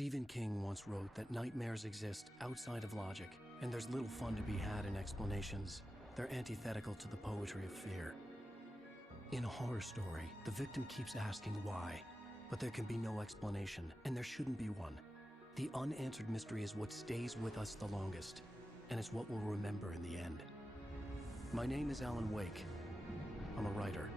Stephen King once wrote that nightmares exist outside of logic, and there's little fun to be had in explanations. They're antithetical to the poetry of fear. In a horror story, the victim keeps asking why, but there can be no explanation, and there shouldn't be one. The unanswered mystery is what stays with us the longest, and it's what we'll remember in the end. My name is Alan Wake. I'm a writer.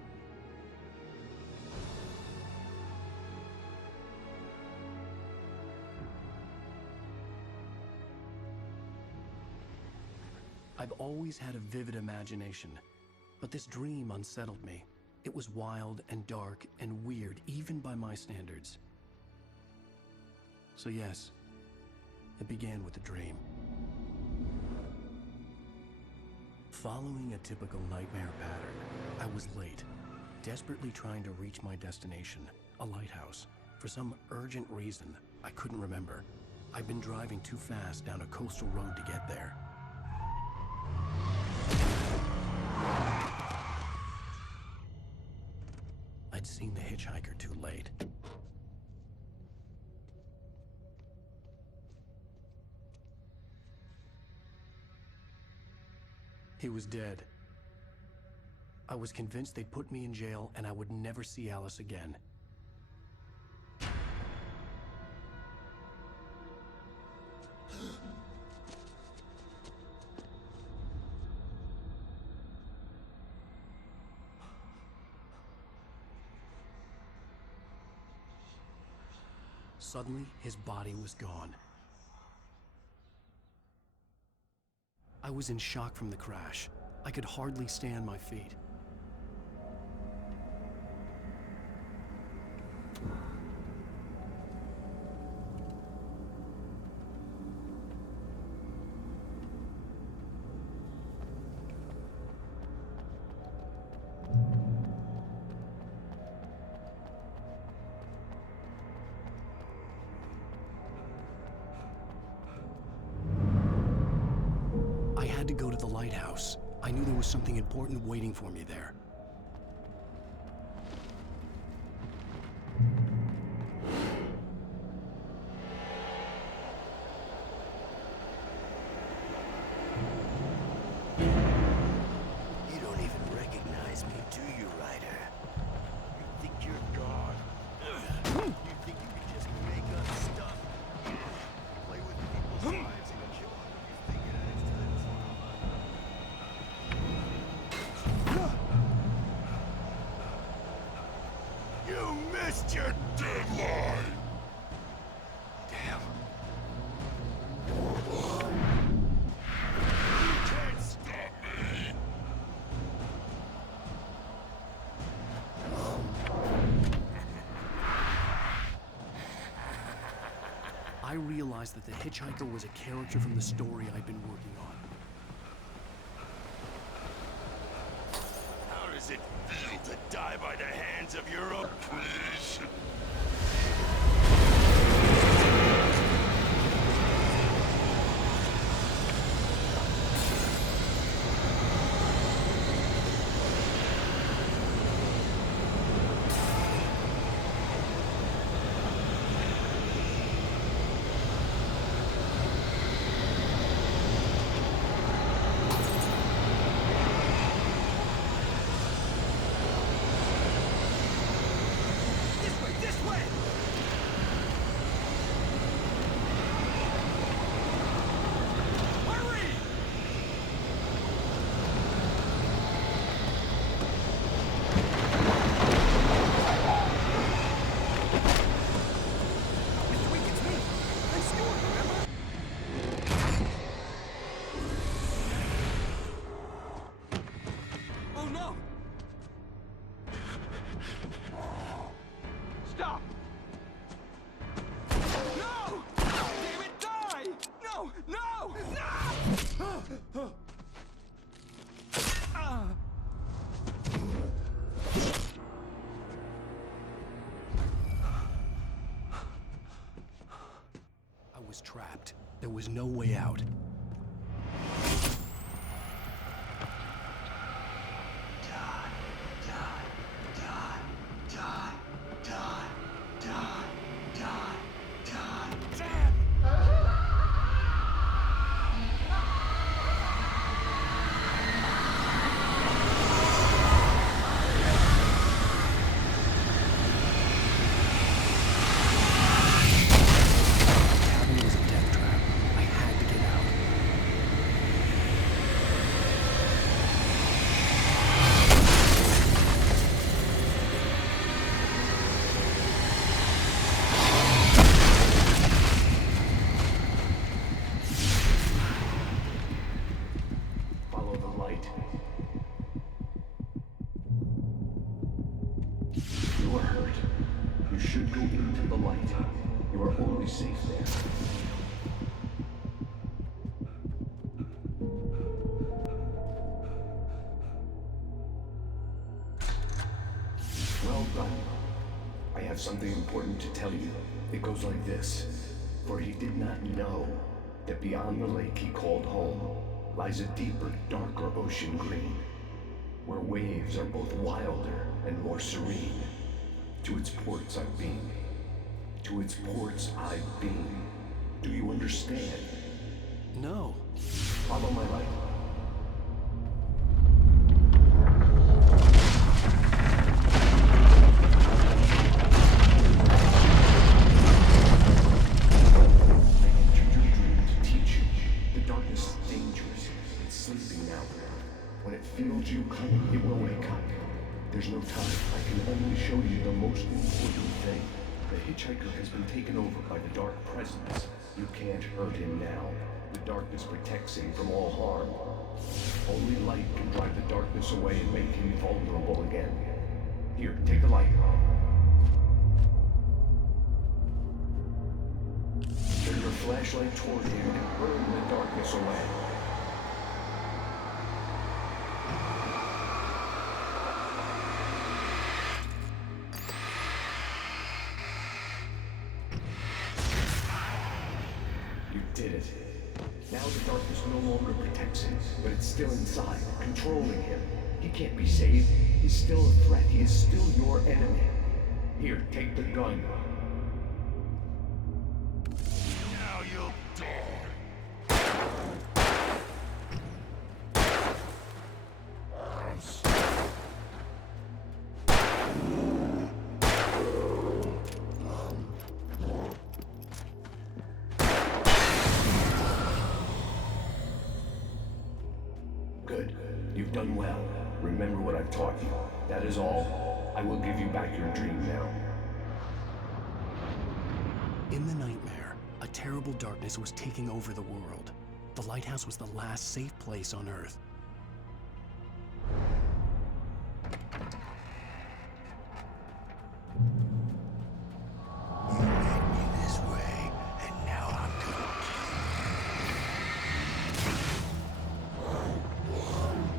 I've always had a vivid imagination, but this dream unsettled me. It was wild and dark and weird, even by my standards. So yes, it began with a dream. Following a typical nightmare pattern, I was late, desperately trying to reach my destination, a lighthouse. For some urgent reason, I couldn't remember. I'd been driving too fast down a coastal road to get there. I'd seen the hitchhiker too late. He was dead. I was convinced they'd put me in jail and I would never see Alice again. Suddenly, his body was gone. I was in shock from the crash. I could hardly stay on my feet. I had to go to the lighthouse. I knew there was something important waiting for me there. You don't even recognize me, do you, Ryder? You think you're God? You think you can just make up stuff? Play with people's lives and kill them when you think it is time. You missed your deadline! Damn. You can't stop me! I realized that the hitchhiker was a character from the story I'd been working on. How does it feel to die by the hands of your own creation? Stop! No! Damn it, die! No! No! No! I was trapped. There was no way out. light. You are only safe there. Well done. I have something important to tell you. It goes like this. For he did not know that beyond the lake he called home lies a deeper, darker ocean green, where waves are both wilder and more serene. To its ports I've been. To its ports I've been. Do you understand? No. Follow my light. I entered your dream to teach you. The darkness is dangerous. It's sleeping now. When it feels you coming, it will wake up. There's no time. I can only show you the most important thing. The hitchhiker has been taken over by the dark presence. You can't hurt him now. The darkness protects him from all harm. Only light can drive the darkness away and make him vulnerable again. Here, take the light. Turn your flashlight toward him and burn the darkness away. You did it. Now the darkness no longer protects him, but it's still inside, controlling him. He can't be saved. He's still a threat. He is still your enemy. Here, take the gun. Now you'll die. Good. You've done well. Remember what I've taught you. That is all. I will give you back your dream now. In the nightmare, a terrible darkness was taking over the world. The lighthouse was the last safe place on Earth. You led me this way, and now I'm gonna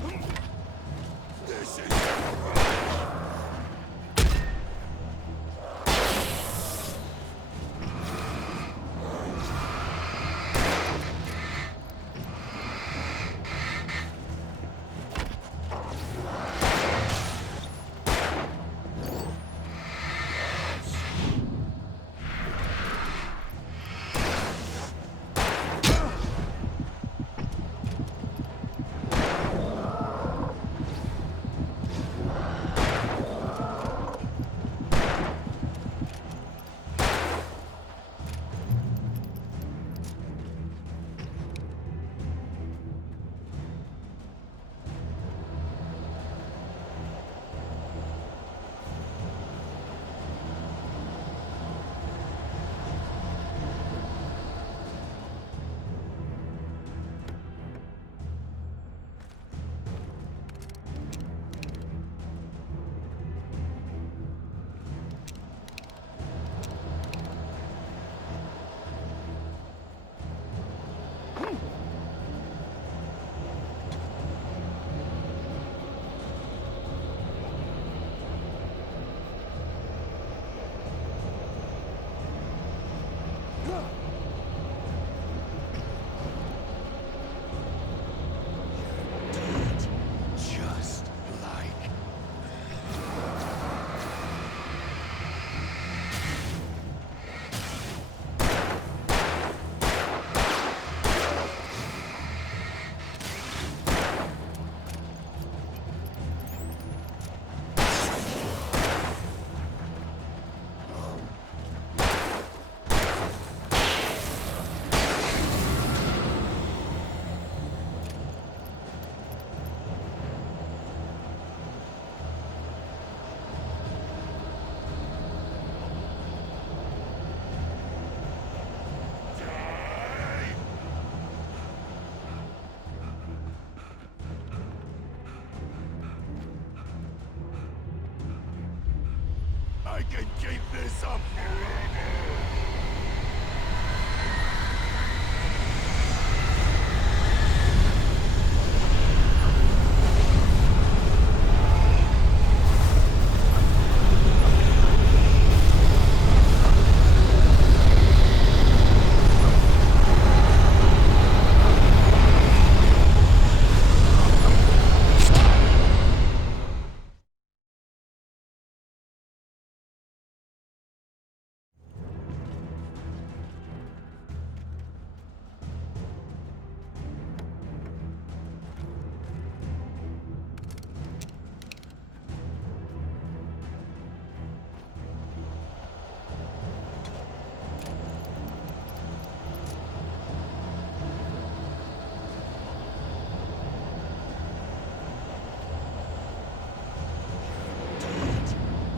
kill you. This is can keep this up forever.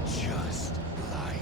Just like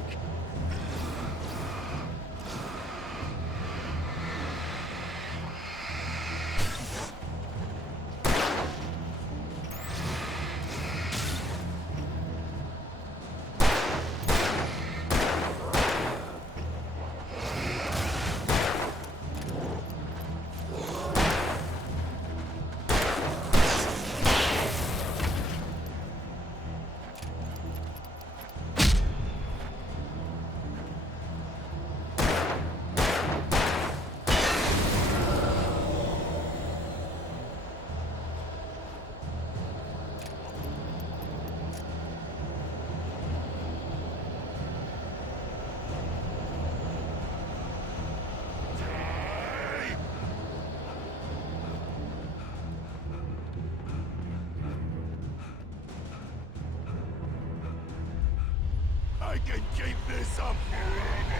I can keep this up forever.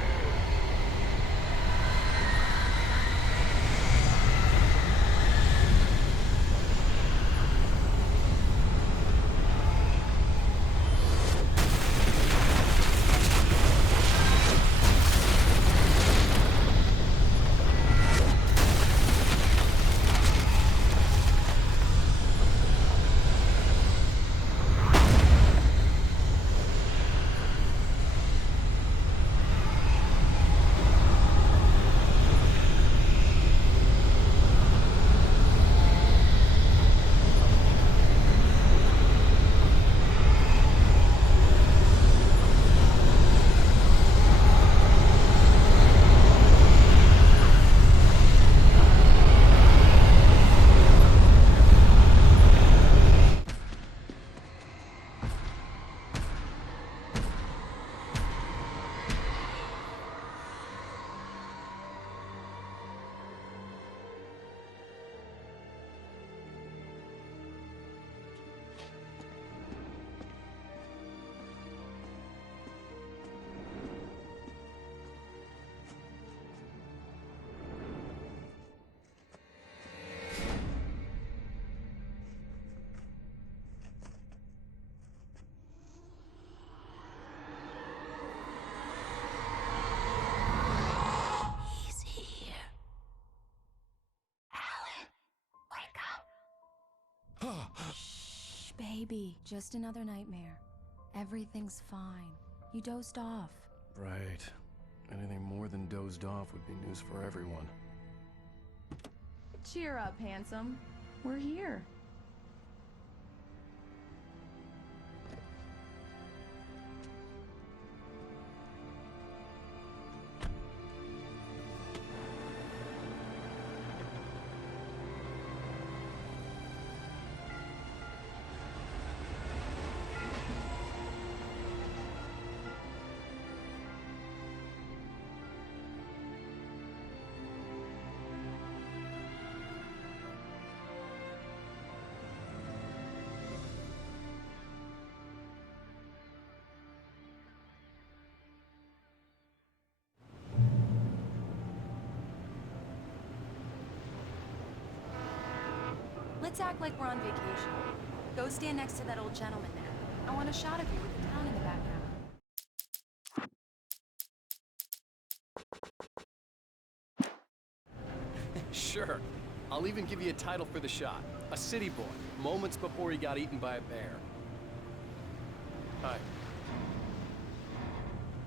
He's here. Alan, wake up. Shh, baby. Just another nightmare. Everything's fine. You dozed off. Right. Anything more than dozed off would be news for everyone. Cheer up, handsome. We're here. Let's act like we're on vacation. Go stand next to that old gentleman there. I want a shot of you with the town in the background. Sure. I'll even give you a title for the shot. A city boy, moments before he got eaten by a bear. Hi.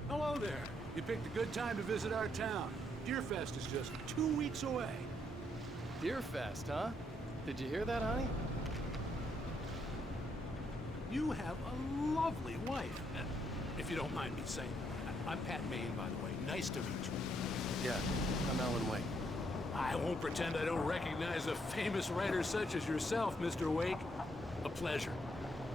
Hello there. You picked a good time to visit our town. Deerfest is just 2 weeks away. Deerfest, huh? Did you hear that, honey? You have a lovely wife. If you don't mind me saying. I'm Pat Maine, by the way. Nice to meet you. Yeah, I'm Alan Wake. I won't pretend I don't recognize a famous writer such as yourself, Mr. Wake. A pleasure.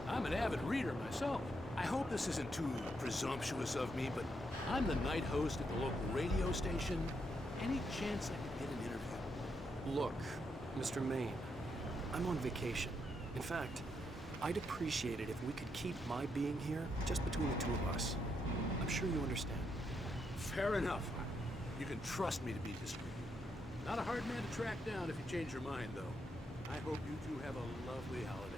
I'm an avid reader myself. I hope this isn't too presumptuous of me, but I'm the night host at the local radio station. Any chance I could get an interview? Look, Mr. Maine, I'm on vacation. In fact, I'd appreciate it if we could keep my being here just between the two of us. I'm sure you understand. Fair enough. You can trust me to be discreet. Not a hard man to track down if you change your mind, though. I hope you two have a lovely holiday.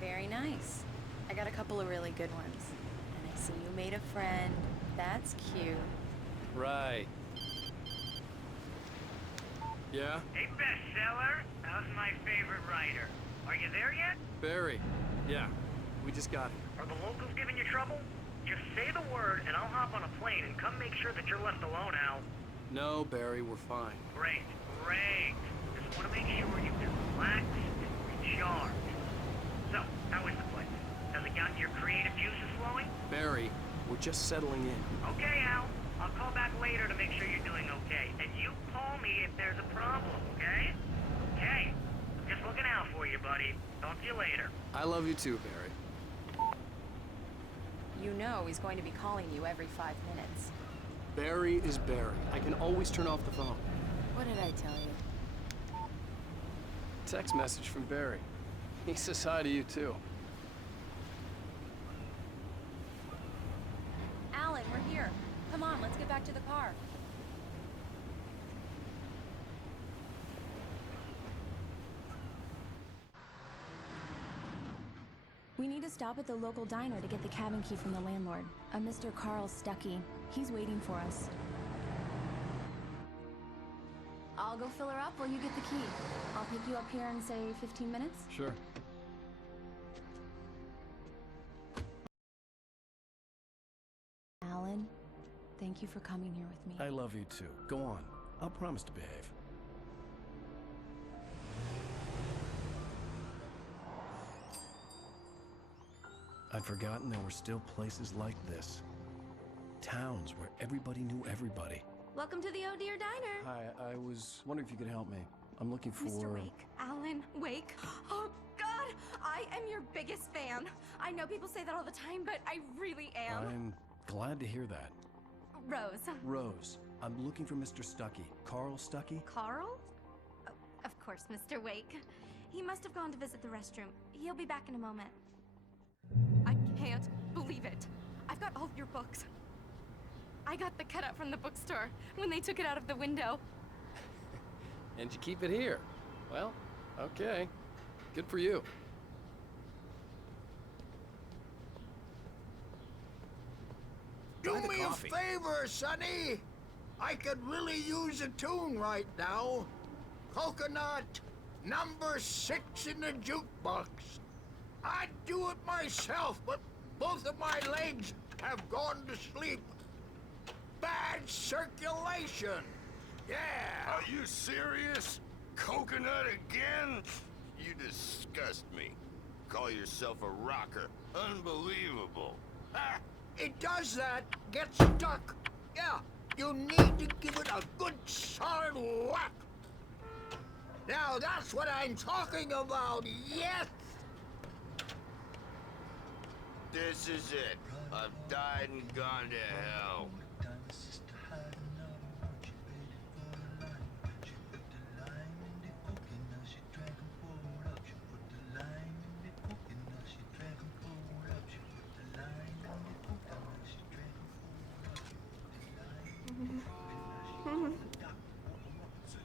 Very nice. I got a couple of really good ones. And I see you made a friend. That's cute. Right. Yeah? Hey, bestseller. How's my favorite writer? Are you there yet? Barry. Yeah, we just got here. Are the locals giving you trouble? Just say the word and I'll hop on a plane and come make sure that you're left alone, Al. No, Barry, we're fine. Great, great. Just want to make sure you can relax and recharge. So, how is the place? Has it gotten your creative juices flowing? Barry, we're just settling in. Okay, Al. I'll call back later to make sure you're doing okay. And you call me if there's a problem, okay? Okay. I'm just looking out for you, buddy. Talk to you later. I love you too, Barry. You know he's going to be calling you every 5 minutes. Barry is Barry. I can always turn off the phone. What did I tell you? Text message from Barry. He says hi to you too. Alan, we're here. Come on, let's get back to the car. We need to stop at the local diner to get the cabin key from the landlord, a Mr. Carl Stuckey. He's waiting for us. I'll go fill her up while you get the key. I'll pick you up here in, say, 15 minutes? Sure. Alan, thank you for coming here with me. I love you too. Go on. I'll promise to behave. I'd forgotten there were still places like this. Towns where everybody knew everybody. Welcome to the Oh Dear Diner. Hi, I was wondering if you could help me. I'm looking for... Mr. Wake. Alan Wake. Oh, God! I am your biggest fan. I know people say that all the time, but I really am. I'm glad to hear that. Rose. Rose, I'm looking for Mr. Stuckey. Carl Stuckey? Carl? Oh, of course, Mr. Wake. He must have gone to visit the restroom. He'll be back in a moment. I can't believe it. I've got all of your books. I got the cutout from the bookstore when they took it out of the window. And you keep it here. Well, okay. Good for you. Do Try the me coffee. a favor, Sonny. I could really use a tune right now. Coconut, number 6 in the jukebox. I'd do it myself, but both of my legs have gone to sleep. Bad circulation. Yeah. Are you serious? Coconut again? You disgust me. Call yourself a rocker. Unbelievable. Ah, it does that. Gets stuck. Yeah, you need to give it a good solid whack. Now that's what I'm talking about, yes! This is it. I've died and gone to hell.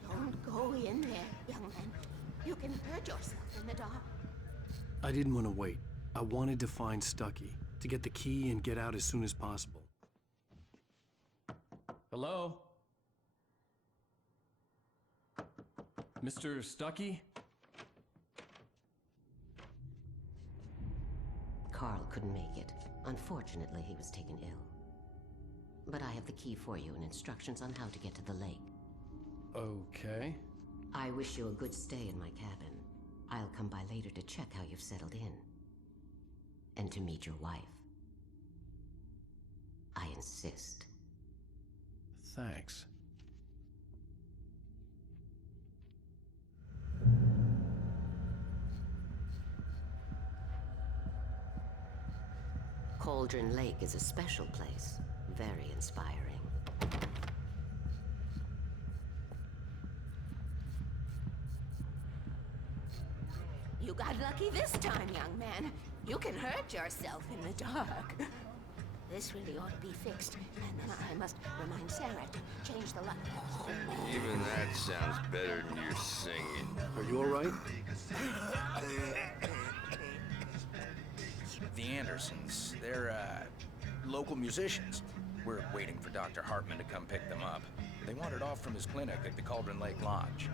Don't go in there, young man. You hurt yourself in the dark? I didn't want to wait. I wanted to find Stucky, to get the key and get out as soon as possible. Hello? Mr. Stucky? Carl couldn't make it. Unfortunately, he was taken ill. But I have the key for you and instructions on how to get to the lake. Okay. I wish you a good stay in my cabin. I'll come by later to check how you've settled in. And to meet your wife. I insist. Thanks. Cauldron Lake is a special place. Very inspiring. You got lucky this time, young man. You can hurt yourself in the dark. This really ought to be fixed, and then I must remind Sarah to change the light. Even that sounds better than your singing. Are you all right? The Andersons, they're, local musicians. We're waiting for Dr. Hartman to come pick them up. They wandered off from his clinic at the Cauldron Lake Lodge.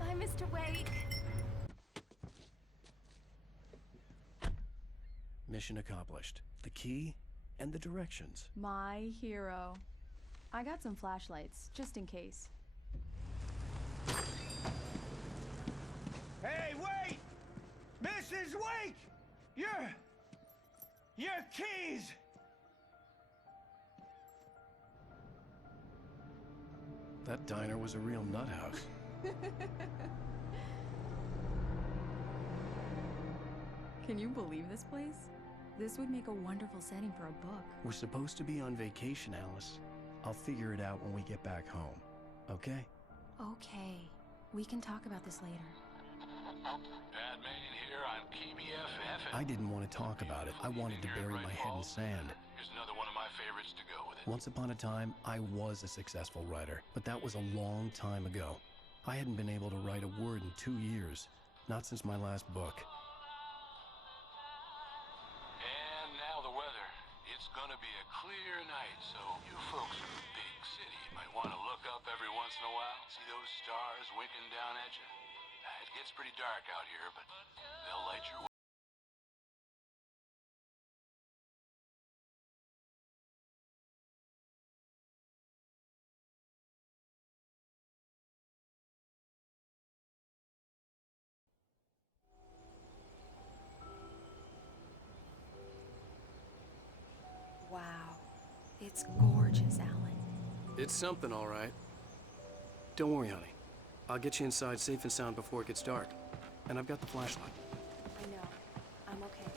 Bye, Mr. Wake. Mission accomplished. The key and the directions. My hero. I got some flashlights, just in case. Hey, wait! Mrs. Wake! Your keys! That diner was a real nut house. Can you believe this place? This would make a wonderful setting for a book. We're supposed to be on vacation, Alice. I'll figure it out when we get back home. Okay? Okay. We can talk about this later. Bad man here on KBFF. I didn't want to talk about it. I wanted to bury my head in sand. Here's another one of my favorites to go with it. Once upon a time, I was a successful writer, but that was a long time ago. I hadn't been able to write a word in 2 years, not since my last book. And now the weather. It's gonna be a clear night, so you folks in the big city might want to look up every once in a while, see those stars winking down at you. It gets pretty dark out here, but they'll light your way. Wow. It's gorgeous, Alan. It's something, all right. Don't worry, honey. I'll get you inside safe and sound before it gets dark. And I've got the flashlight. I know. I'm okay.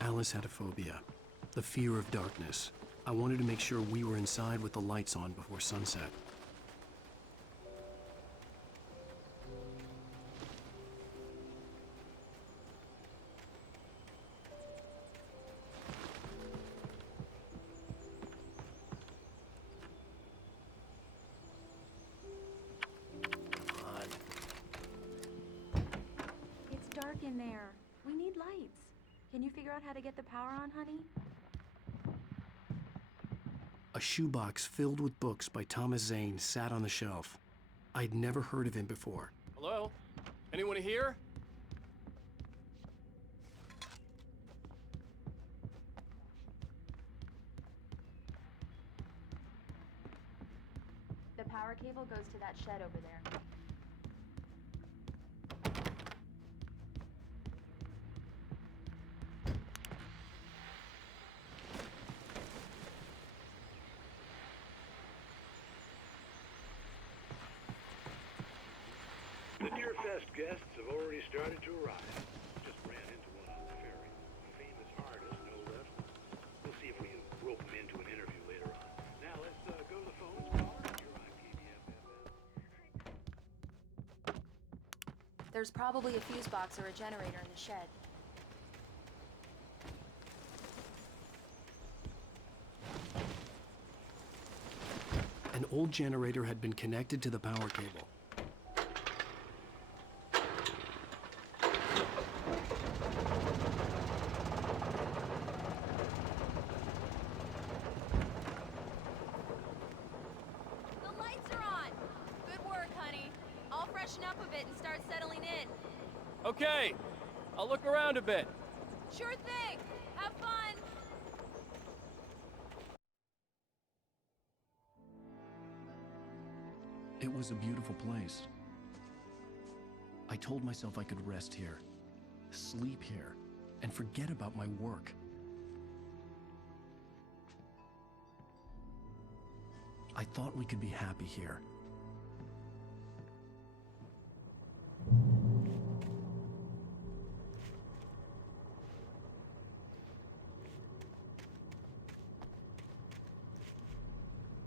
Alice had a phobia, the fear of darkness. I wanted to make sure we were inside with the lights on before sunset. It's dark in there. We need lights. Can you figure out how to get the power on, honey? A shoebox filled with books by Thomas Zane sat on the shelf. I'd never heard of him before. Hello? Anyone here? The power cable goes to that shed over there. The Deerfest guests have already started to arrive. Just ran into one on the ferry. A famous artist, no less. We'll see if we can rope him into an interview later on. Now let's go to the phones. Caller, you're on KBFF. There's probably a fuse box or a generator in the shed. An old generator had been connected to the power cable. The lights are on! Good work, honey. I'll freshen up a bit and start settling in. Okay, I'll look around a bit. Sure thing! Have fun! It was a beautiful place. I told myself I could rest here, sleep here, and forget about my work. I thought we could be happy here.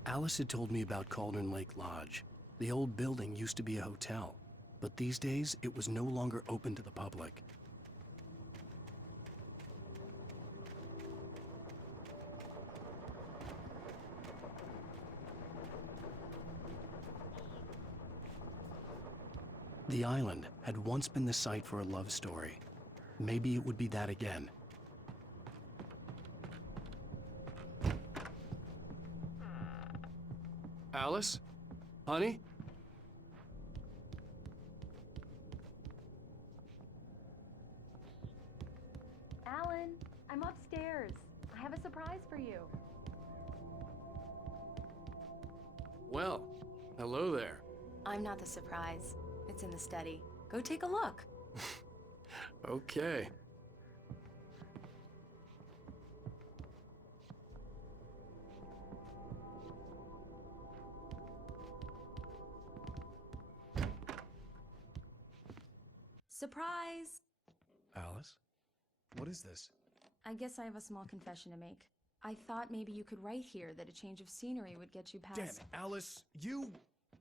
Alice had told me about Cauldron Lake Lodge. The old building used to be a hotel, but these days it was no longer open to the public. The island had once been the site for a love story. Maybe it would be that again. Alice? Honey? Alan, I'm upstairs. I have a surprise for you. Well, hello there. I'm not the surprise. It's in the study. Go take a look. Okay. Surprise! Alice? What is this? I guess I have a small confession to make. I thought maybe you could write here that a change of scenery would get you past... Damn it, Alice,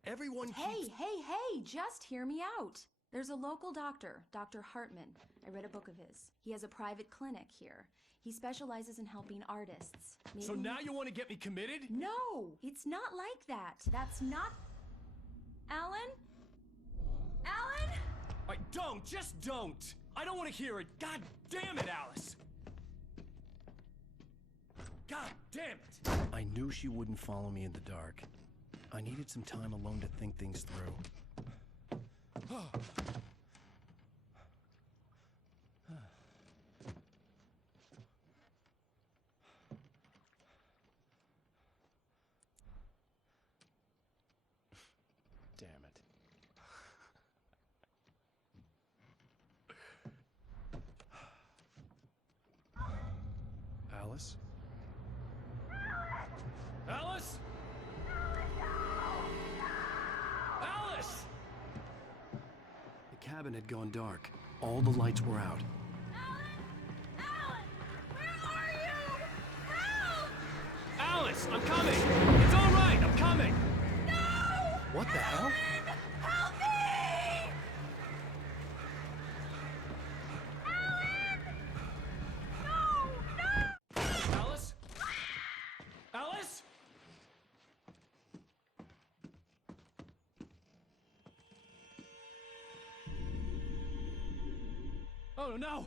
everyone Hey, just hear me out. There's a local doctor, Dr. Hartman. I read a book of his. He has a private clinic here. He specializes in helping artists. Maybe... So now you want to get me committed? No, it's not like that. That's not... Alan? Alan? Just don't! I don't want to hear it! God damn it, Alice! God damn it! I knew she wouldn't follow me in the dark. I needed some time alone to think things through. Damn it. Alice? Alice? Alice! The cabin had gone dark. All the lights were out. Alan! Where are you? Help! Alice, I'm coming! It's all right, I'm coming! No! What the hell? Help me! Alan! No! Alice? Alice? Oh no!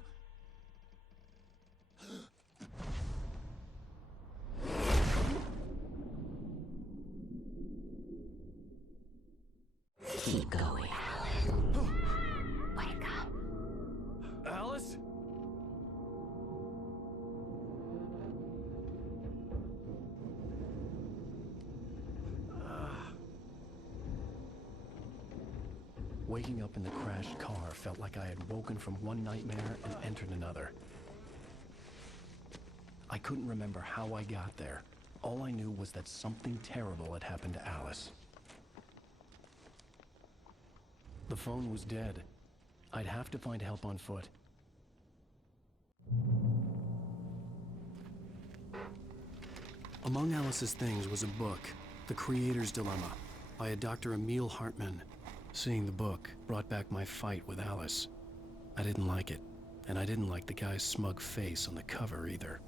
Keep going, Alan. Wake up. Alice? Waking up in the crashed car felt like I had woken from one nightmare and entered another. I couldn't remember how I got there. All I knew was that something terrible had happened to Alice. The phone was dead. I'd have to find help on foot. Among Alice's things was a book, The Creator's Dilemma, by a Dr. Emil Hartman. Seeing the book brought back my fight with Alice. I didn't like it, and I didn't like the guy's smug face on the cover either.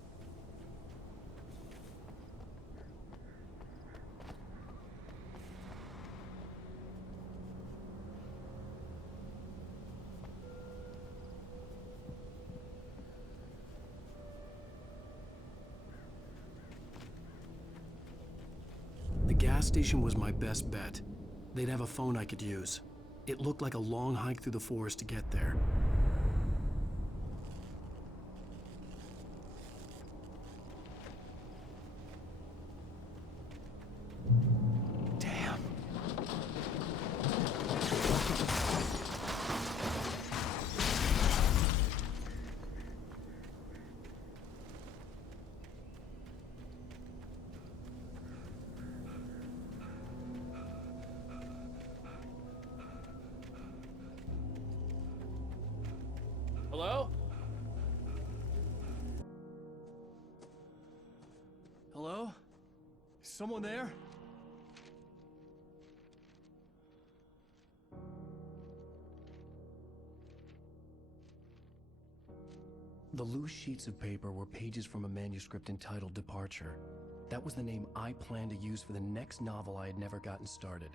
gas station was my best bet. They'd have a phone I could use. It looked like a long hike through the forest to get there. Damn. Hello? Hello? Is someone there? The loose sheets of paper were pages from a manuscript entitled Departure. That was the name I planned to use for the next novel I had never gotten started.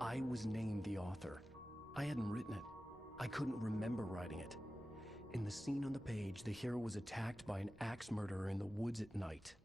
I was named the author. I hadn't written it. I couldn't remember writing it. In the scene on the page, the hero was attacked by an axe murderer in the woods at night.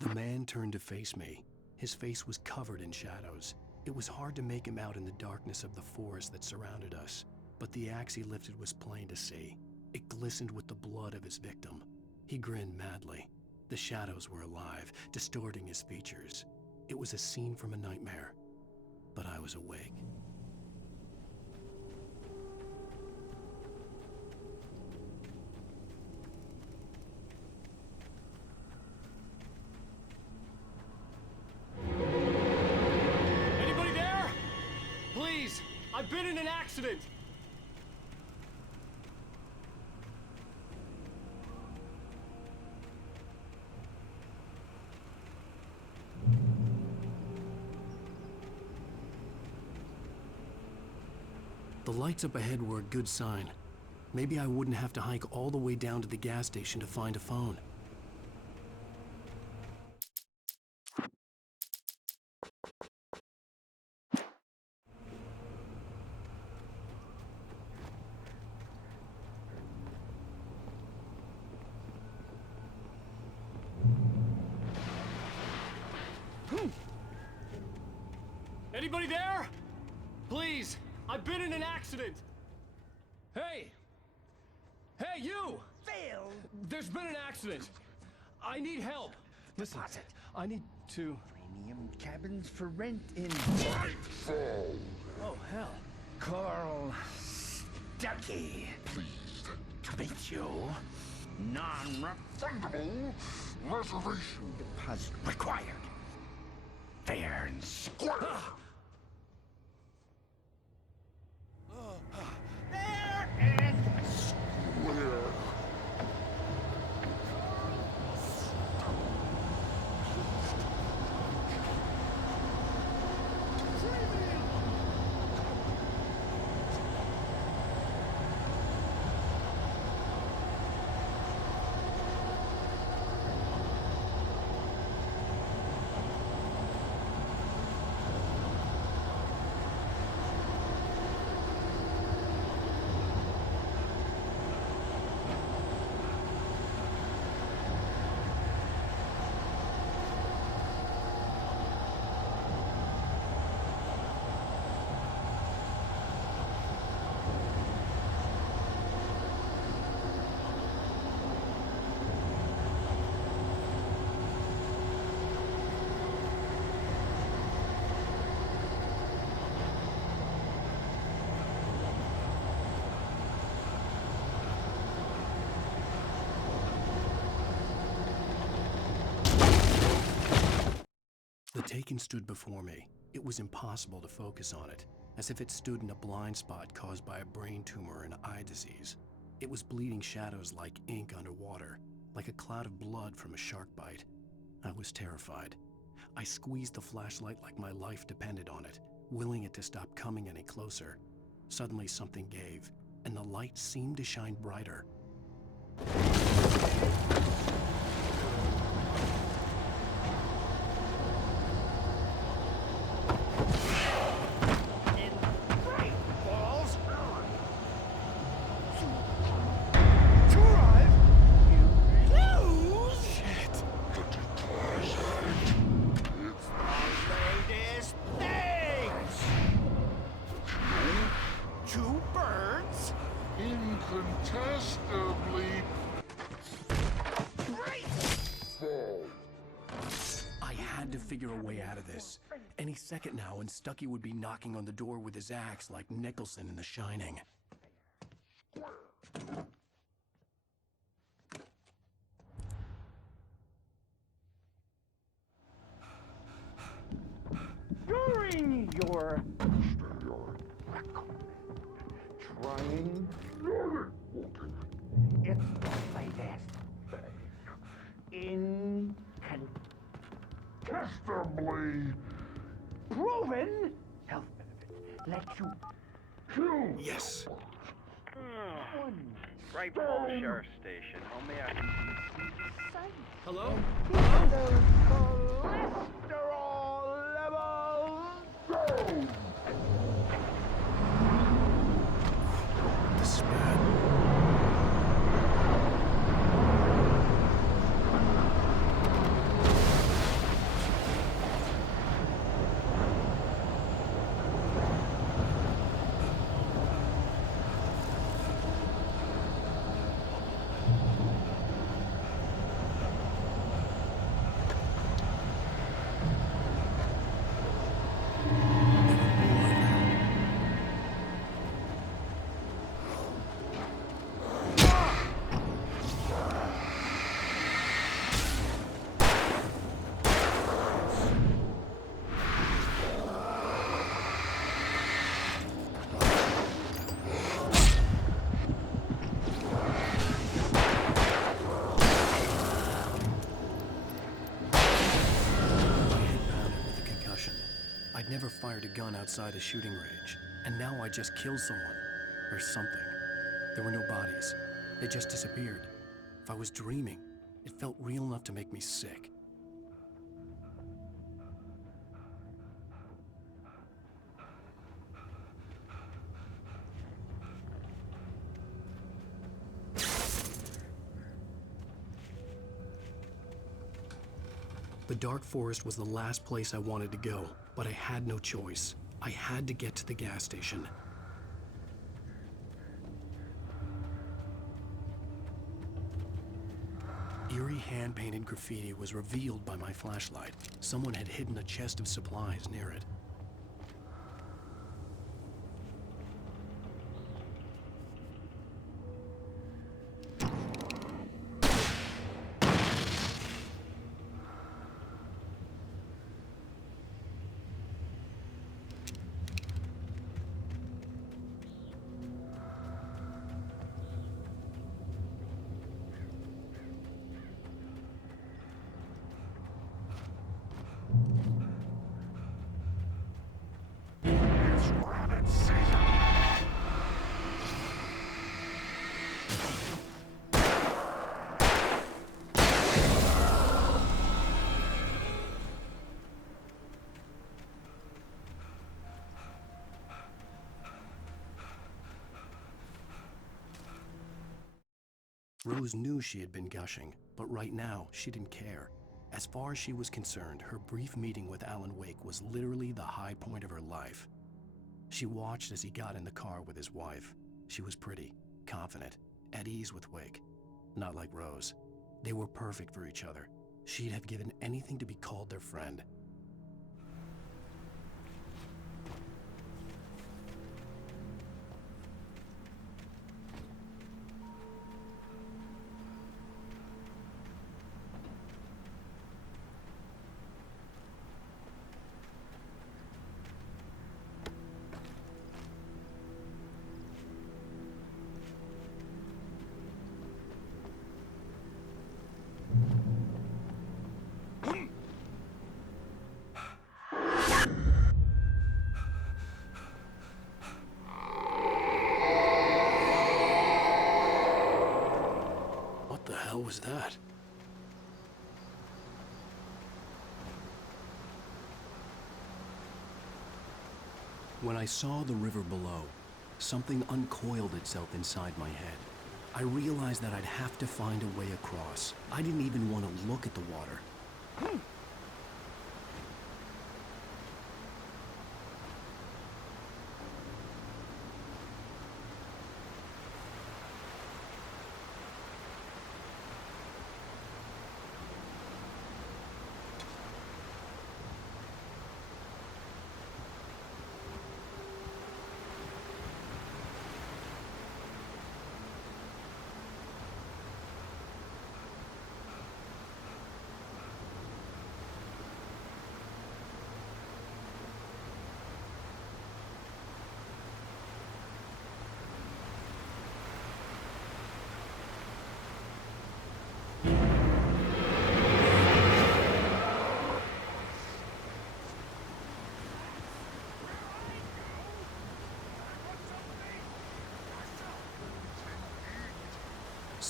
The man turned to face me. His face was covered in shadows. It was hard to make him out in the darkness of the forest that surrounded us, but the axe he lifted was plain to see. It glistened with the blood of his victim. He grinned madly. The shadows were alive, distorting his features. It was a scene from a nightmare, but I was awake. Anybody there? Please, I've been in an accident. The lights up ahead were a good sign. Maybe I wouldn't have to hike all the way down to the gas station to find a phone. Anybody there? Please, I've been in an accident. Hey! Hey, you! Phil! There's been an accident. I need help. Listen, I need to... Premium cabins for rent in... Nightfall! Oh, hell. Carl Stuckey. Pleased To meet you. Non-refundable reservation deposit required. Fair and square. Fair and where The Taken stood before me. It was impossible to focus on it, as if it stood in a blind spot caused by a brain tumor and eye disease. It was bleeding shadows like ink underwater, like a cloud of blood from a shark bite. I was terrified. I squeezed the flashlight like my life depended on it, willing it to stop coming any closer. Suddenly something gave, and the light seemed to shine brighter. to arrive. You two birds? Incontestably fall. I had to figure a way out of this. Any second now, and Stucky would be knocking on the door with his axe like Nicholson in The Shining. During your trying it's the latest incontestably proven health benefits let you kill. Yes. Right from the sheriff's station. Only I can Hello? Cholesterol levels go. This is bad. I'd never fired a gun outside a shooting range, and now I just killed someone. Or something. There were no bodies. They just disappeared. If I was dreaming, it felt real enough to make me sick. The dark forest was the last place I wanted to go, but I had no choice. I had to get to the gas station. Eerie hand-painted graffiti was revealed by my flashlight. Someone had hidden a chest of supplies near it. Rose knew she had been gushing, but right now, she didn't care. As far as she was concerned, her brief meeting with Alan Wake was literally the high point of her life. She watched as he got in the car with his wife. She was pretty, confident, at ease with Wake. Not like Rose. They were perfect for each other. She'd have given anything to be called their friend. What the hell was that? When I saw the river below, something uncoiled itself inside my head. I realized that I'd have to find a way across. I didn't even want to look at the water.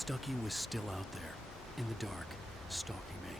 Stucky was still out there, in the dark, stalking me.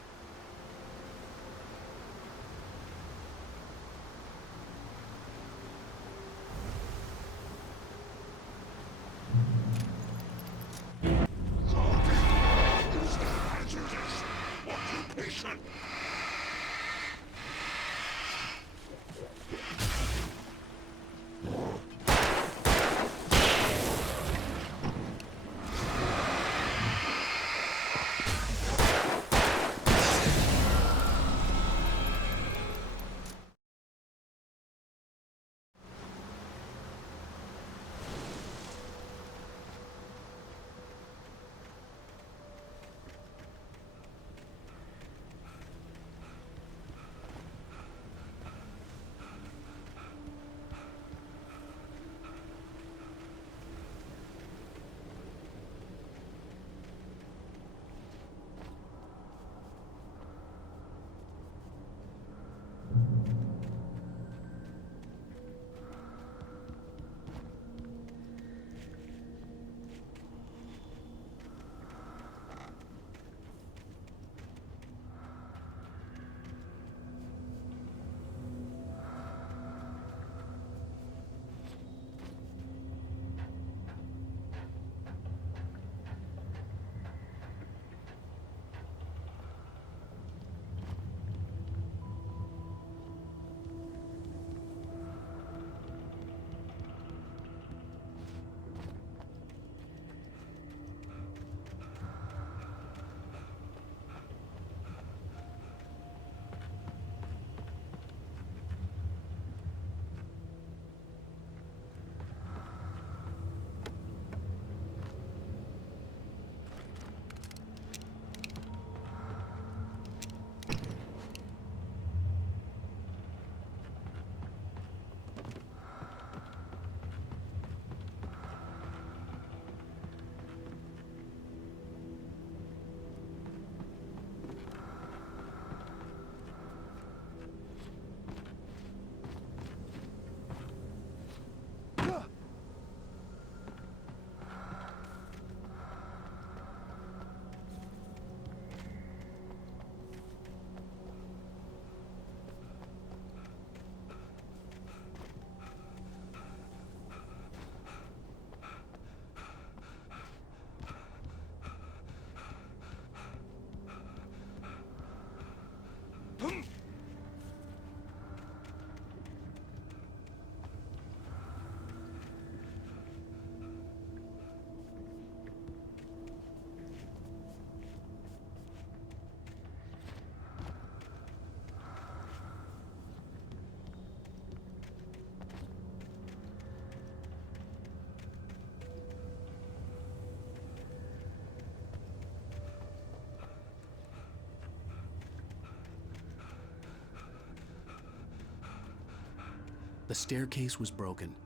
The staircase was broken.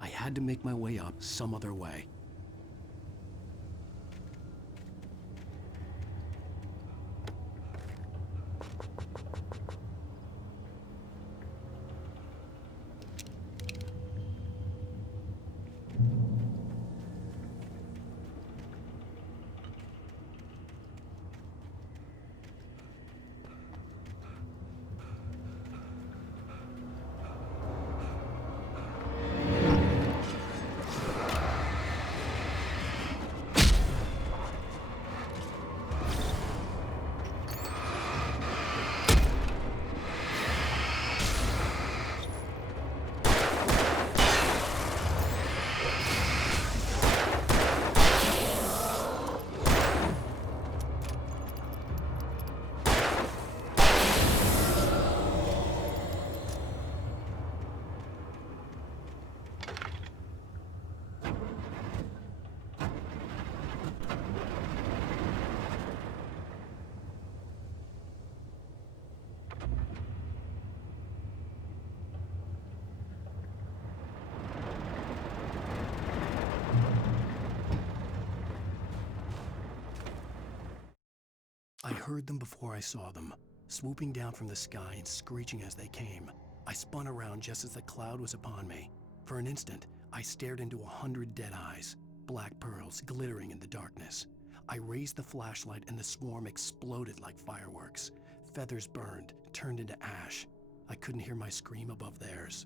I had to make my way up some other way. I heard them before I saw them, swooping down from the sky and screeching as they came. I spun around just as the cloud was upon me. For an instant, I stared into 100 dead eyes, black pearls glittering in the darkness. I raised the flashlight and the swarm exploded like fireworks. Feathers burned, turned into ash. I couldn't hear my scream above theirs.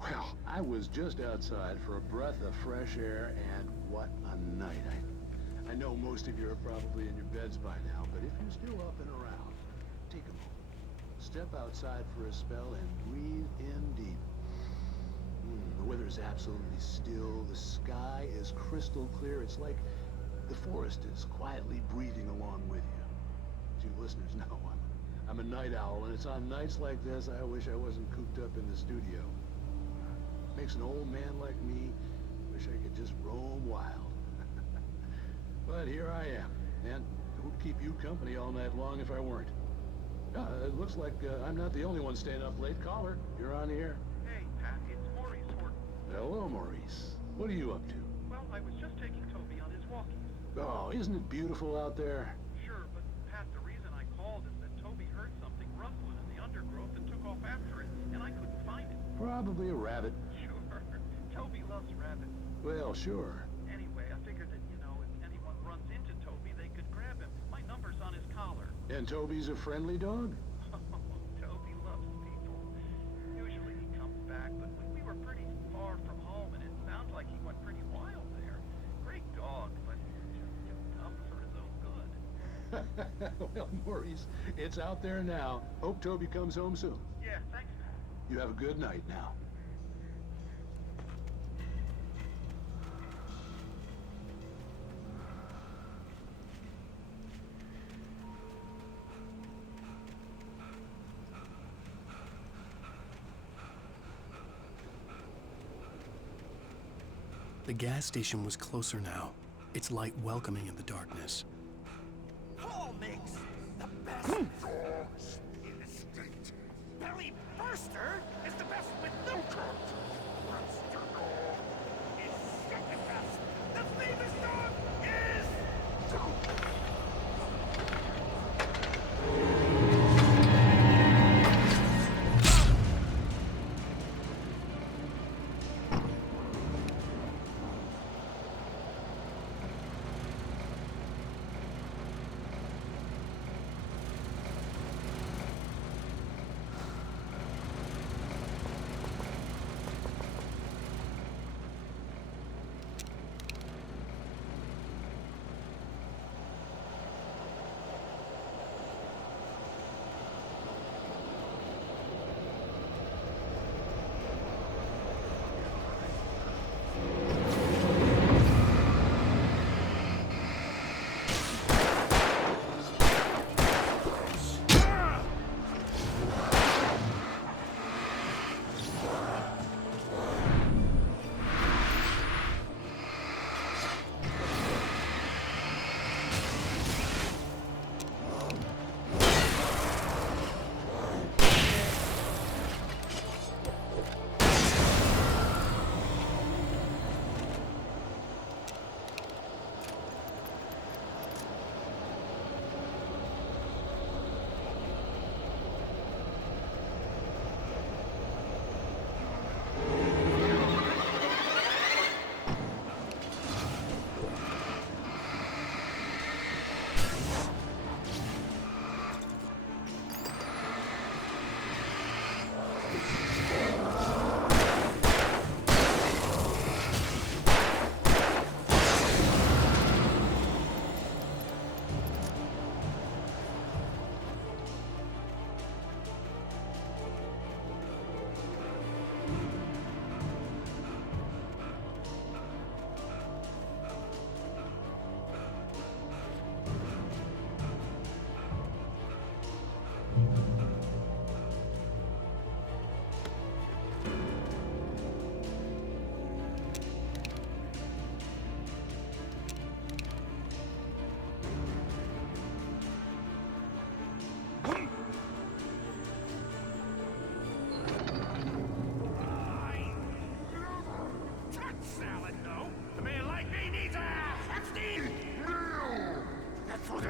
Well, I was just outside for a breath of fresh air, and what a night. I know most of you are probably in your beds by now, but if you're still up and around, take a moment. Step outside for a spell and breathe in deep. The weather is absolutely still. The sky is crystal clear. It's like the forest is quietly breathing along with you. As you listeners know, I'm a night owl, and it's on nights like this I wish I wasn't cooped up in the studio. Makes an old man like me wish I could just roam wild. But here I am, and who'd keep you company all night long if I weren't? It looks like I'm not the only one staying up late. Caller, you're on the air. Hey, Pat, it's Maurice Horton. Hello, Maurice. What are you up to? Well, I was just taking Toby on his walkies. Oh, isn't it beautiful out there? Sure, but Pat, the reason I called is that Toby heard something rustling in the undergrowth and took off after it, and I couldn't find it. Probably a rabbit. Sure. Toby loves rabbits. Well, sure. Anyway, I figured that, if anyone runs into Toby, they could grab him. My number's on his collar. And Toby's a friendly dog? Toby loves people. Usually he comes back, but we were pretty far from home, and it sounds like he went pretty wild there. Great dog, but just too dumb for his own good. Well, Maurice, it's out there now. Hope Toby comes home soon. Yeah, thanks, Pat. You have a good night now. The gas station was closer now, its light welcoming in the darkness. Paul makes the best dogs in the state. Belly Burster is the best with no coat. Monster Dog is second best. The famous dog is Toby.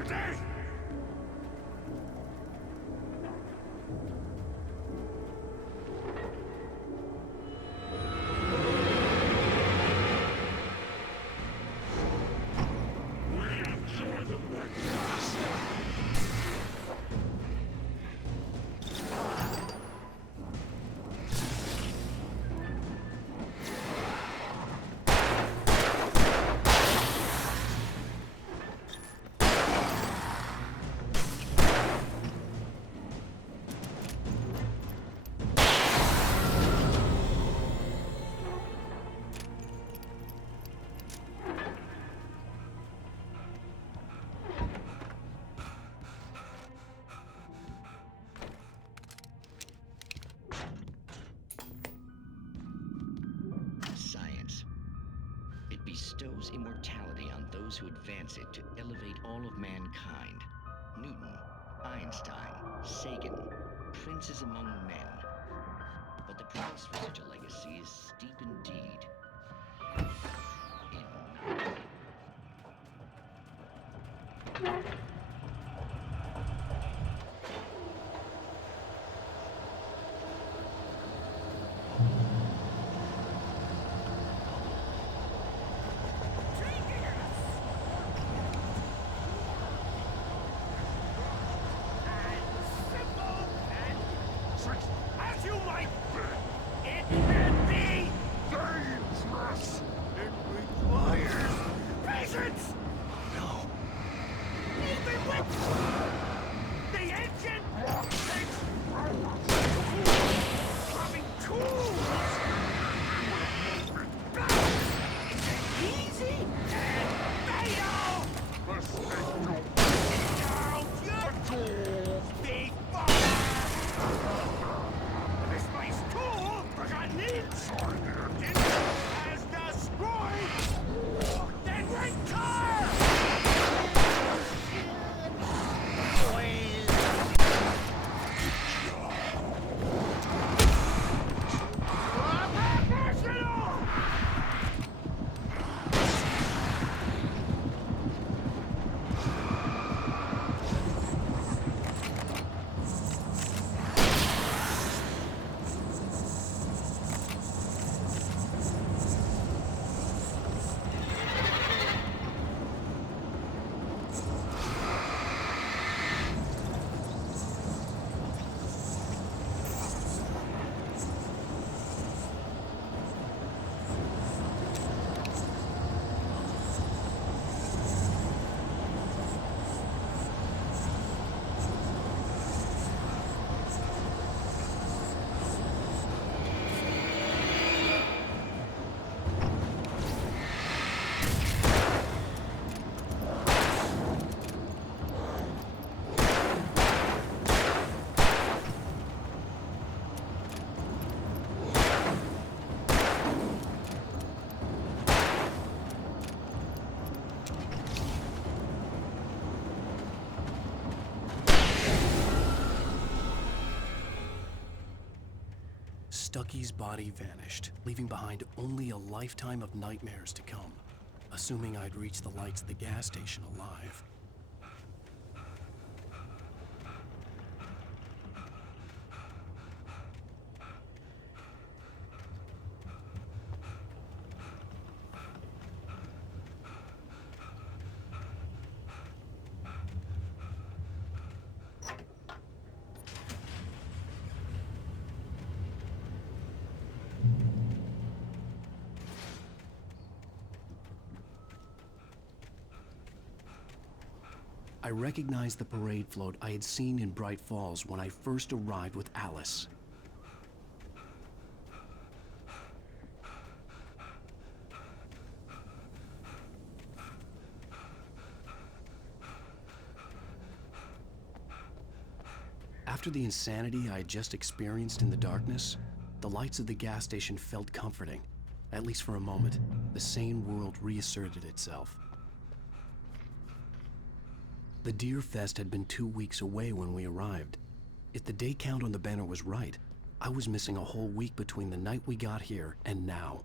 Ready? Science. It bestows immortality on those who advance it to elevate all of mankind. Newton, Einstein, Sagan, princes among men. But the price for such a legacy is steep indeed. As you might think, it can be dangerous. It requires patience. No. Even with the engine takes having tools. Is it easy and fatal? Don't you be this place tool forgotten in has destroyed the entire Stucky's body vanished, leaving behind only a lifetime of nightmares to come, assuming I'd reach the lights at the gas station alive. I recognized the parade float I had seen in Bright Falls when I first arrived with Alice. After the insanity I had just experienced in the darkness, the lights of the gas station felt comforting. At least for a moment, the sane world reasserted itself. The Deer Fest had been 2 weeks away when we arrived. If the day count on the banner was right, I was missing a whole week between the night we got here and now.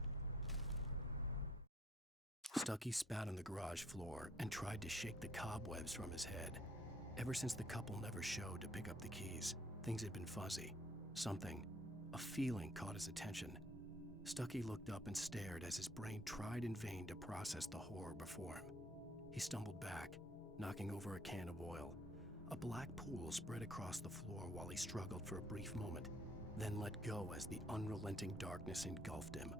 Stucky spat on the garage floor and tried to shake the cobwebs from his head. Ever since the couple never showed to pick up the keys, things had been fuzzy. Something, a feeling caught his attention. Stucky looked up and stared as his brain tried in vain to process the horror before him. He stumbled back, knocking over a can of oil. A black pool spread across the floor while he struggled for a brief moment, then let go as the unrelenting darkness engulfed him.